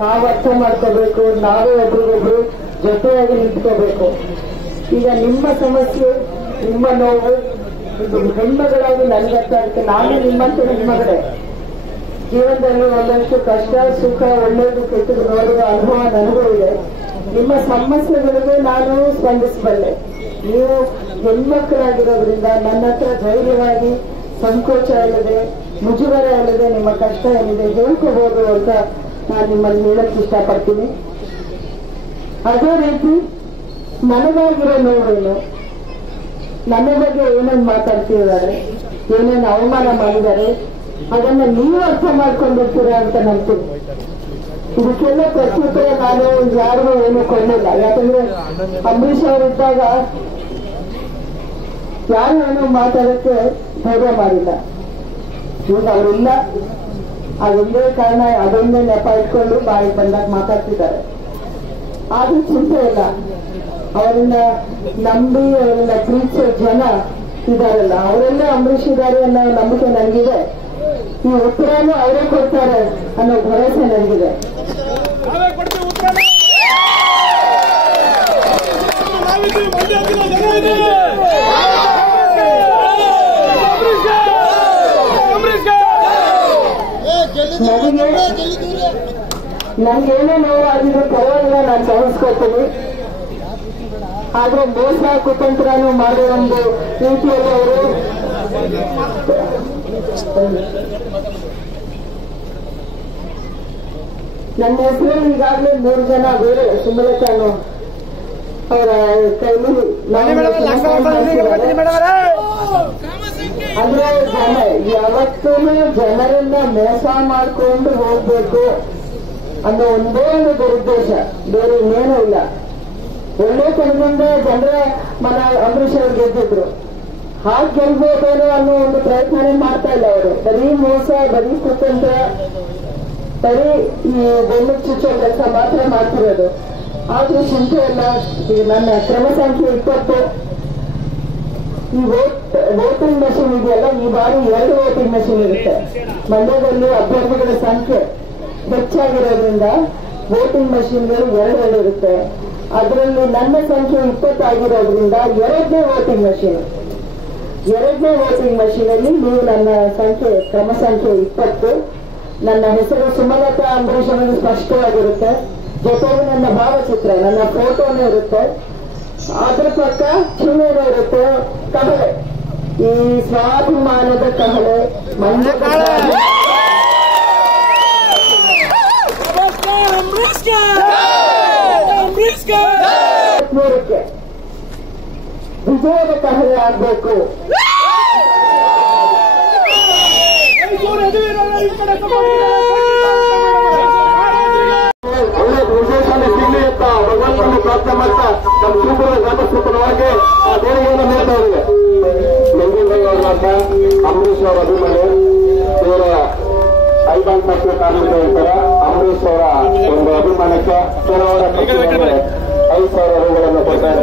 ನಾವು ಮಾಡ್ಕೋಬೇಕು, ನಾವೇ ಒಬ್ರಿಗೊಬ್ರು ಜೊತೆಯಾಗಿ ನಿಂತ್ಕೋಬೇಕು. ಈಗ ನಿಮ್ಮ ಸಮಸ್ಯೆ, ನಿಮ್ಮ ನೋವು ಹೆಣ್ಮಗಳಾಗಿ ನನ್ಗೆ ಅರ್ಥ ಆಗುತ್ತೆ. ನಾನು ನಿಮ್ಮಂತ ಹೆಣ್ಮಗಳೇ. ಜೀವನದಲ್ಲಿ ಒಂದಷ್ಟು ಕಷ್ಟ, ಸುಖ, ಒಳ್ಳೆಯದು, ಕೆಟ್ಟದು ನೋಡುವ ಅನುಭವ ನನಗೂ ಇದೆ. ನಿಮ್ಮ ಸಮಸ್ಯೆಗಳಿಗೆ ನಾನು ಸ್ಪಂದಿಸಬಲ್ಲೆ. ನೀವು ಹೆಣ್ಮಕ್ಕಳಾಗಿರೋದ್ರಿಂದ ನನ್ನ ಹತ್ರ ಧೈರ್ಯವಾಗಿ ಸಂಕೋಚ ಇಲ್ಲದೆ, ಮುಜುಗರ ಇಲ್ಲದೆ ನಿಮ್ಮ ಕಷ್ಟ ಏನಿದೆ ಹೇಳ್ಕೋಬಹುದು ಅಂತ ನಾನು ನಿಮ್ಮಲ್ಲಿ ಹೇಳಕ್ ಇಷ್ಟಪಡ್ತೀನಿ. ಅದೇ ರೀತಿ ನನಗಾಗಿರೋ ನೋವೇನು? ನನ್ನ ಬಗ್ಗೆ ಏನೇನು ಮಾತಾಡ್ತಿದ್ದಾರೆ? ಏನೇನು ಅವಮಾನ ಮಾಡಿದ್ದಾರೆ? ಅದನ್ನ ನೀವು ಅರ್ಥ ಮಾಡ್ಕೊಂಡಿರ್ತೀರಾ ಅಂತ ನಂಬ್ತೀನಿ ಇದಕ್ಕೆಲ್ಲ ಪ್ರತ್ಯುತ್ತರ ನಾನು ಯಾರಿಗೂ ಏನು ಕೊಡಲಿಲ್ಲ. ಯಾಕಂದ್ರೆ ಅಂಬರೀಷ್ ಅವರಿದ್ದಾಗ ಯಾರು ಏನು ಮಾತಾಡಕ್ಕೆ ಧೈರ್ಯ ಮಾಡಿಲ್ಲ. ಇವಾಗ ಅವರಿಲ್ಲ ಅದೊಂದೇ ಕಾರಣ, ಅದೊಂದೇ ನೆಪ ಇಟ್ಕೊಂಡು ಬಾಯಿ ಬಂದಾಗ ಮಾತಾಡ್ತಿದ್ದಾರೆ. ಆದ್ರೂ ಚಿಂತೆ ಇಲ್ಲ. ಅವರನ್ನ ನಂಬಿ ಅವರನ್ನ ಪ್ರೀತಿಸೋ ಜನ ಇದಾರಲ್ಲ ಅವರೆಲ್ಲ ಅಂಬರೀಷ್ ಇದ್ದಾರೆ ಅನ್ನೋ ನಂಬಿಕೆ ನನಗಿದೆ. ಈ ಉತ್ತರನೂ ಅವರೇ ಕೊಡ್ತಾರೆ ಅನ್ನೋ ಭರವಸೆ ನನಗಿದೆ ನಾವೇ ಕೊಡ್ತೀವಿ ಉತ್ತರ ನಾವಿದ್ದೀವಿ ಮಂಡ್ಯ ಜಿಲ್ಲೆ ಜನ ಇದ್ದೀವಿ ಅಂಬರೀಷ್ ಅಂಬರೀಷ್ ನನಗೆ ನಂಗೇನೇ ನೋವು ಆಗಿದ್ರು ಪರವಾಗಿಲ್ಲ ನಾನು ಸಹಿಸ್ಕೊತೀನಿ. ಆದ್ರೆ ಮೋಸ ಕುತಂತ್ರನು ಮಾಡೋ ಒಂದು ರೀತಿಯಲ್ಲಿ ಅವರು ನನ್ನ ಹೆಸರಲ್ಲಿ ಈಗಾಗಲೇ ಮೂರು ಜನ ಬೇರೆ ಸುಮಲತಾನು ಅವರ ಕೈಲಿ ಅಂದ್ರೆ ಜನ ಯಾವತ್ತೂ ಜನರನ್ನ ಮೋಸ ಮಾಡ್ಕೊಂಡು ಹೋಗ್ಬೇಕು ಅನ್ನೋ ಒಂದೇ ಒಂದು ದುರುದ್ದೇಶ. ಬೇರೆ ಇನ್ನೇನೂ ಇಲ್ಲ. ಒಳ್ಳೆ ಕಡೆಯಿಂದ ಜನರ ಮನ ಅಂಬರೀಷ್ ಅವ್ರು ಗೆದ್ದಿದ್ರು. ಹಾಗೆ ಗೆಲ್ಬೋದೇನು ಅನ್ನೋ ಒಂದು ಪ್ರಯತ್ನನೇ ಮಾಡ್ತಾ ಇಲ್ಲ ಅವರು. ಬರೀ ಮೋಸ, ಬರೀ ಕುತಂತ್ರ, ಬರೀ ಈ ಬೆನ್ನು ಚುಚ್ಚೋ ಕೆಲಸ ಮಾತ್ರ ಮಾಡ್ತಿರೋದು. ಆದ್ರೂ ಚಿಂತೆ ಇಲ್ಲ ಈಗ ನನ್ನ ಕ್ರಮ ಸಂಖ್ಯೆ ಇಪ್ಪತ್ತು ಈ ವೋಟ್ ವೋಟಿಂಗ್ ಮಷಿನ್ ಇದೆಯಲ್ಲ, ಈ ಬಾರಿ ಎರಡು ವೋಟಿಂಗ್ ಮಷಿನ್ ಇರುತ್ತೆ. ಮಂಡ್ಯದಲ್ಲಿ ಅಭ್ಯರ್ಥಿಗಳ ಸಂಖ್ಯೆ ಹೆಚ್ಚಾಗಿರೋದ್ರಿಂದ ವೋಟಿಂಗ್ ಮಷಿನ್ಗಳು ಎರಡೆರಡು ಇರುತ್ತೆ. ಅದರಲ್ಲಿ ನನ್ನ ಸಂಖ್ಯೆ ಇಪ್ಪತ್ತಾಗಿರೋದ್ರಿಂದ ಎರಡನೇ ವೋಟಿಂಗ್ ಮಷಿನ್ ಎರಡನೇ ವೋಟಿಂಗ್ ಮಷೀನ್ ಅಲ್ಲಿ ನೀವು ನನ್ನ ಸಂಖ್ಯೆ, ಕ್ರಮ ಸಂಖ್ಯೆ ಇಪ್ಪತ್ತು. ನನ್ನ ಹೆಸರು ಸುಮಲತಾ ಅಂಬರೀಷ್ ಸ್ಪಷ್ಟವಾಗಿರುತ್ತೆ. ಜೊತೆಗೆ ನನ್ನ ಭಾವಚಿತ್ರ, ನನ್ನ ಫೋಟೋನೇ ಇರುತ್ತೆ. ಅದ್ರ ಪಕ್ಕ ಚಿಹ್ನೆನೂ ಇರುತ್ತೆ ಕಹಳೆ ಈ ಸ್ವಾಭಿಮಾನದ ಕಹಳೆ ಮಂಡ್ಯದ ಮೂರಕ್ಕೆ ವಿಜಯದ ಕಹಳೆ ಆಗ್ಬೇಕು ಒಳ್ಳೆ ಐದು ಸಾವಿರ ರೂಗಳನ್ನು ಕೊಡ್ತಾರೆ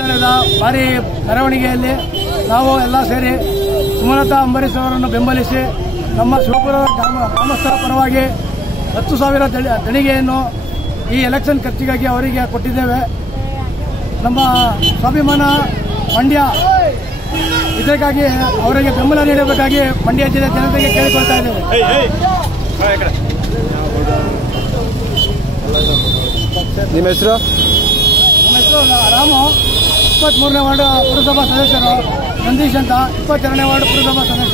ನಡೆದ ಭಾರಿ ಮೆರವಣಿಗೆಯಲ್ಲಿ ನಾವು ಎಲ್ಲ ಸೇರಿ ಸುಮಲತಾ ಅಂಬರೀಶ್ ಅವರನ್ನು ಬೆಂಬಲಿಸಿ ನಮ್ಮ ಶಿವಪುರ ಗ್ರಾಮ ಗ್ರಾಮಸ್ಥರ ಪರವಾಗಿ ಹತ್ತು ಸಾವಿರ ದಣಿಗೆಯನ್ನು ಈ ಎಲೆಕ್ಷನ್ ಖರ್ಚಿಗಾಗಿ ಅವರಿಗೆ ಕೊಟ್ಟಿದ್ದೇವೆ. ನಮ್ಮ ಸ್ವಾಭಿಮಾನ ಮಂಡ್ಯ ಇದಕ್ಕಾಗಿ ಅವರಿಗೆ ಬೆಂಬಲ ನೀಡಬೇಕಾಗಿ ಮಂಡ್ಯ ಜಿಲ್ಲೆ ಜನತೆಗೆ ಕೇಳಿಕೊಳ್ತಾ ಇದ್ದೇವೆ. ನಿಮ್ಮ ಹೆಸರು? ನಮ್ಮ ಹೆಸರು ರಾಮು. ಇಪ್ಪತ್ಮೂರನೇ ವಾರ್ಡ್ ಪುರಸಭಾ ಸದಸ್ಯರು. ನಂದೀಶ್ ಅಂತ. ಇಪ್ಪತ್ತೆರಡನೇ ವಾರ್ಡ್ ಪುರಸಭಾ ಸದಸ್ಯರು.